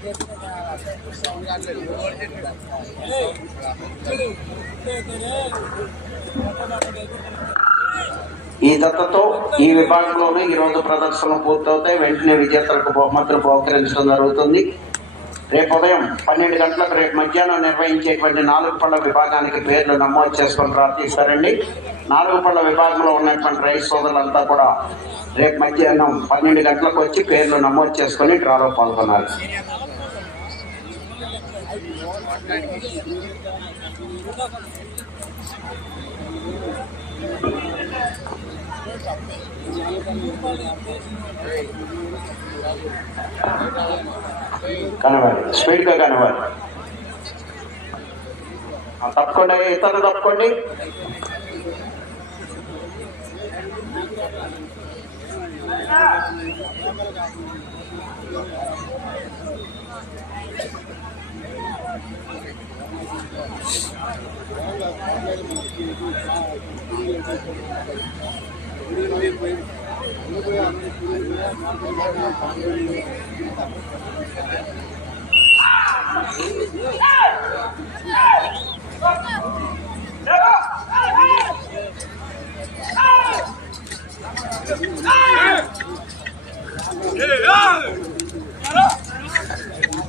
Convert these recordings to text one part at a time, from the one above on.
ఈ దత్తతో ఈ విభాగంలోనే ఈ రోజు ప్రదర్శనలు పూర్తవుతాయి. వెంటనే విజేతలకు బహుమతులు బహుకరించడం జరుగుతుంది. రేపు ఉదయం పన్నెండు గంటలకు రేపు మధ్యాహ్నం నిర్వహించేటువంటి నాలుగు పళ్ళ విభాగానికి పేర్లు నమోదు చేసుకొని ప్రార్థిస్తారండి. నాలుగు పళ్ళ విభాగంలో ఉన్నటువంటి రైతు సోదరులంతా కూడా రేపు మధ్యాహ్నం పన్నెండు గంటలకు వచ్చి పేర్లు నమోదు చేసుకొని డ్రాలో పాల్గొనాలి. కనవాలి స్పీడ్గా కనవాలి ఆ, తప్పుకోండి ఇతరులు తప్పుకోండి.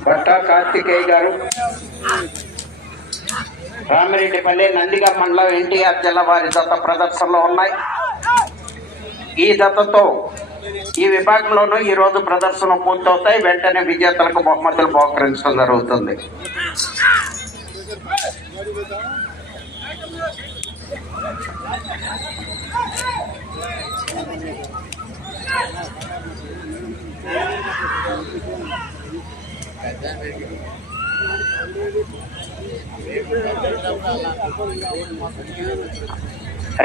భట్ట కార్తికేయ గారు రామిరెడ్డిపల్లి నందిగా మండలం ఎన్టీఆర్ జిల్లా వారి దత్త ప్రదర్శనలో ఉన్నాయి. ఈ దత్తతో ఈ విభాగంలోనూ ఈరోజు ప్రదర్శన పూర్తవుతాయి. వెంటనే విజేతలకు బహుమతులు బహుకరించడం జరుగుతుంది.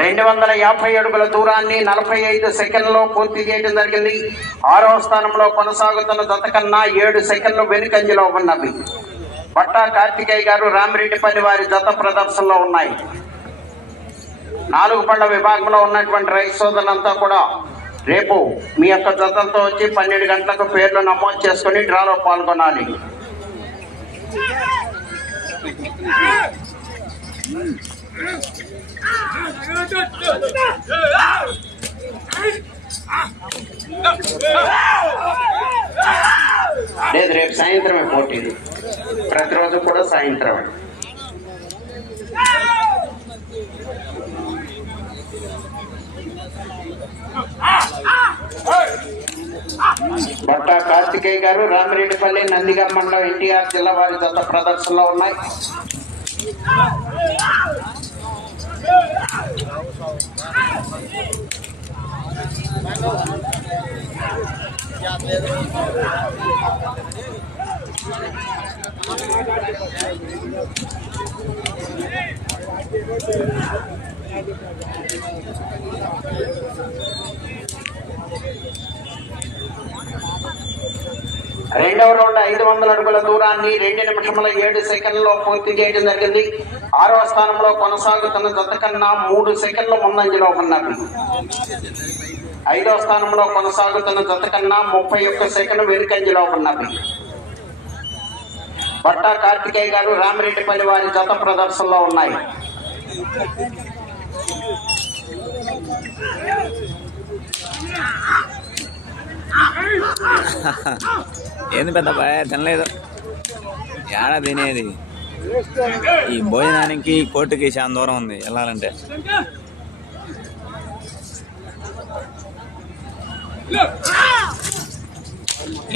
రెండు వందల యాభై అడుగుల దూరాన్ని నలభై ఐదు సెకండ్లో పూర్తి చేయడం జరిగింది. ఆరవ స్థానంలో కొనసాగుతున్న జతకన్నా ఏడు సెకండ్లు వెనుకంజలో ఉన్నవి. పట్టా కార్తికేయ గారు రామిరెడ్డిపల్లి వారి జత ప్రదర్శనలో ఉన్నాయి. నాలుగు పళ్ళ విభాగంలో ఉన్నటువంటి రైతు సోదరులంతా కూడా రేపు మీ యొక్క జతలతో వచ్చి పన్నెండు గంటలకు పేర్లు నమోదు చేసుకుని డ్రాలో పాల్గొనాలి. లేదు రేపు సాయంత్రమే పోటీ ప్రతిరోజు కూడా సాయంత్రం భట్ట కార్తికేయ గారు రామిరెడ్డిపల్లి నందిగామ మండలం ఎన్టీఆర్ జిల్లా వారి దత్త ప్రదర్శనలో ఉన్నాయి. రెండవ రౌండ్ ఐదు వందల అడుగుల దూరాన్ని రెండు నిమిషముల ఏడు సెకండ్లలో పూర్తి చేయడం జరిగింది. ఆరవ స్థానంలో కొనసాగుతున్న జత కన్నా మూడు సెకండ్ల ముందంజలో ఉన్నవి ఐదవ స్థానంలో కొనసాగుతున్న జత కన్నా ముప్పై ఒక్క సెకండ్ వెనుకంజలో ఉన్నవి భట్టా కార్తికేయ గారు రామిరెడ్డిపల్లి వారి జత ప్రదర్శనలో ఉన్నాయి. ఏంది పెద్ద భయ తినలేదు. ఏడ తినేది? ఈ భోజనానికి కోర్టుకి చాలా దూరం ఉంది వెళ్ళాలంటే.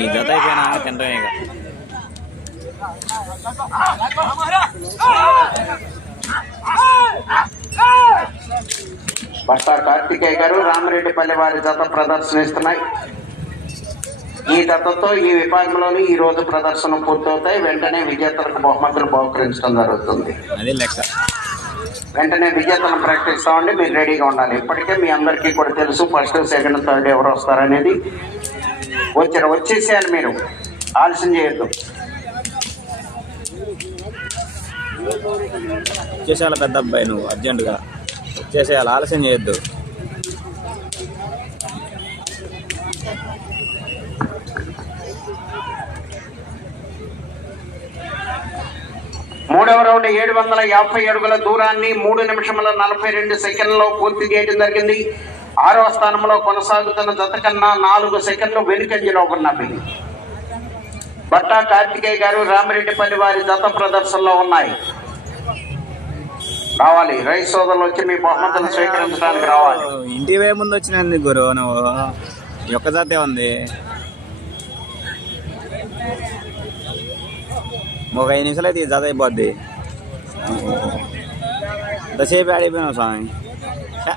ఈ జత అయిపోయినా తింటాం ఇక. భర్త కార్తికేయ గారు రామరెడ్డిపల్లి వారి జత ప్రదర్శనిస్తున్నాయి. ఈ దత్తతో ఈ విభాగంలోని ఈ రోజు ప్రదర్శన పూర్తవుతాయి. వెంటనే విజేతలకు బహుమతులు బహుకరించడం జరుగుతుంది. వెంటనే విజేతలను ప్రకటిస్తామండి మీరు రెడీగా ఉండాలి. ఇప్పటికే మీ అందరికీ కూడా తెలుసు ఫస్ట్ సెకండ్ థర్డ్ ఎవరు వస్తారనేది. వచ్చారు. వచ్చేసేయాలి మీరు. ఆలస్యం చేయొద్దు. వచ్చేసేయాలి పెద్ద అబ్బాయి నువ్వు అర్జెంటుగా. వచ్చేసేయాలి. ఆలస్యం చేయొద్దు. మూడవ రౌండ్ ఏడు వందల యాభై అడుగుల దూరాన్ని మూడు నిమిషముల నలభై రెండు సెకండ్లలో పూర్తి చేయడం జరిగింది. ఆరవ స్థానంలో కొనసాగుతున్న జత కన్నా నాలుగు సెకండ్లు వెనుకంజలో ఉన్నవి. బట్టా కార్తికేయ గారు రామిరెడ్డిపల్లి వారి జత ప్రదర్శనలో ఉన్నాయి. రావాలి. రైతు సోదరులు వచ్చి మీ బహుమతులు స్వీకరించడానికి రావాలి. ఇంటి ముందు వచ్చినంది గురు నువ్వు. ఒక్క జాతే ఉంది. ఒక ఐదు నిమిషాలు అయితే ఈ జాత అయిపోద్ది ఎంతసేపు ఆడిపోయినావు స్వామి ఛ.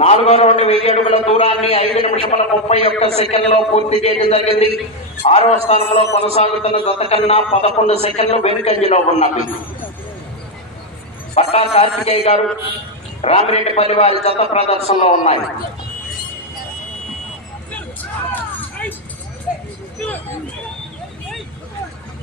నాలుగో రౌండ్ వెయ్యి అడుగుల దూరాన్ని ఐదు నిమిషముల ముప్పై ఒక్క సెకండ్లో పూర్తి చేయడం జరిగింది ఆరవ స్థానంలో కొనసాగుతున్న జత కన్నా పదకొండు సెకండ్లు వెనుకంజలో ఉన్నవి పట్టా కార్తికేయ గారు రామిరెడ్డిపల్లి వారి జత ప్రదర్శనలో ఉన్నాయి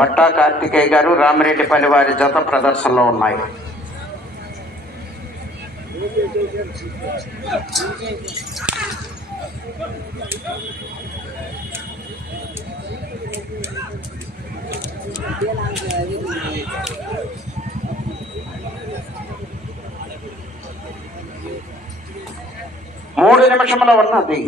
పట్టా కార్తికేయ గారు రామిరెడ్డిపల్లి వారి జత ప్రదర్శనలో ఉన్నాయి. మూడు నిమిషముల ఉన్నది.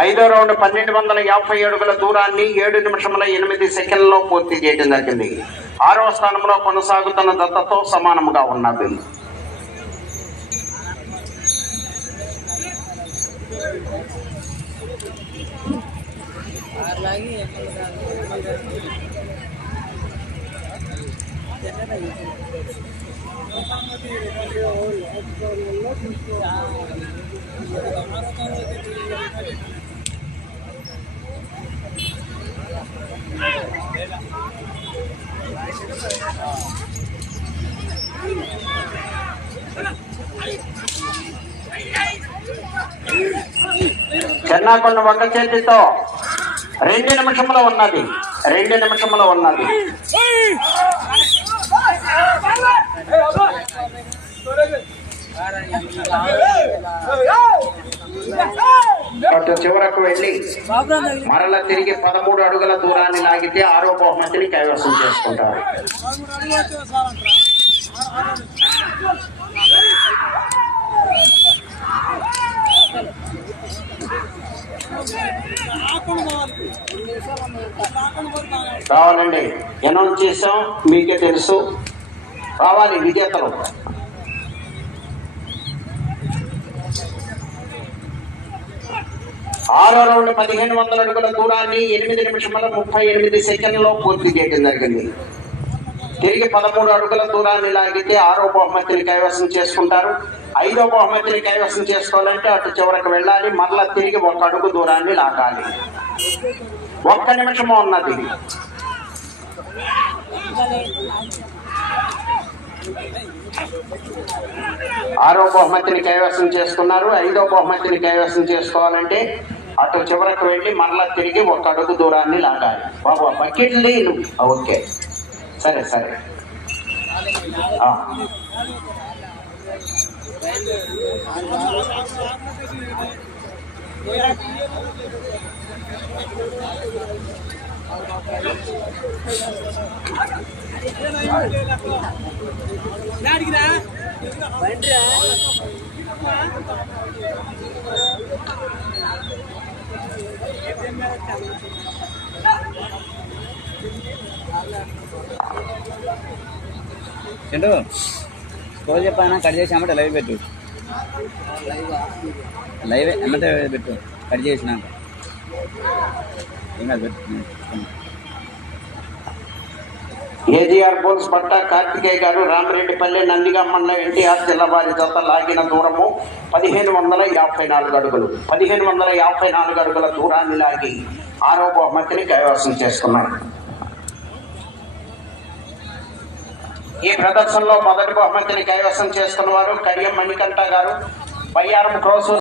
ఐదో రౌండ్ పన్నెండు వందల యాభై అడుగుల దూరాన్ని ఏడు నిమిషముల ఎనిమిది సెకండ్లలో పూర్తి చేయడం జరిగింది. ఆరవ స్థానంలో కొనసాగుతున్న దత్తతో సమానముగా ఉన్నది చెన్నాకొండ ఒక చేతితో రెండు నిమిషంలో ఉన్నది. రెండు నిమిషంలో ఉన్నది. అటు చివరకు వెళ్ళి మరల తిరిగి పదమూడు అడుగుల దూరాన్ని లాగితే ఆరో బహుమతిని కైవసం చేసుకుంటారు. కావాలండి అనౌన్స్ చేసాం మీకే తెలుసు. రావాలి విజేతలు. ఆరో రౌండ్ పదిహేను వందల అడుగుల దూరాన్ని ఎనిమిది నిమిషముల ముప్పై ఎనిమిది సెకండ్లో పూర్తి చేయడం జరిగింది. తిరిగి పదమూడు అడుగుల దూరాన్ని లాగితే ఆరో బహుమతిని కైవసం చేసుకుంటారు. ఐదో బహుమతిని కైవసం చేసుకోవాలంటే అటు చివరికి వెళ్ళాలి మరలా తిరిగి ఒక అడుగు దూరాన్ని లాగాలి. ఒక్క నిమిషము ఉన్నది. ఆరో బహుమతిని కైవసం చేసుకున్నారు. ఐదో బహుమతిని కైవసం చేసుకోవాలంటే అటు చివరకు వెళ్ళి మరలా తిరిగి ఒక అడుగు దూరాన్ని లాగాలి. బాబు బకెట్ లేను. ఓకే. సరే సరే. ఆ. చింటూ స్కోర్ చెప్పానా? కట్ చేసి అమ్మట లైవ్ పెట్టు. లైవ్ ఎమ్మటే పెట్టు. కట్ చేసినాక ఏం కాదు పెట్టు. ఏజీఆర్ బోల్స్ పట్ట కార్తికేయ గారు రామరెడ్డిపల్లి నందిగమ్మన్న ఎన్టీఆర్ జిల్లా వారి జత లాగిన దూరము పదిహేను వందల యాభై నాలుగు అడుగులు. పదిహేను వందల యాభై నాలుగు అడుగుల దూరాన్ని లాగి ఆరో బహుమతిని కైవసం చేసుకున్నారు. ఈ ప్రదర్శనలో మొదటి బహుమతిని కైవసం చేసుకున్న వారు కడియం మణికంఠ గారు బయ్యారం క్రోసు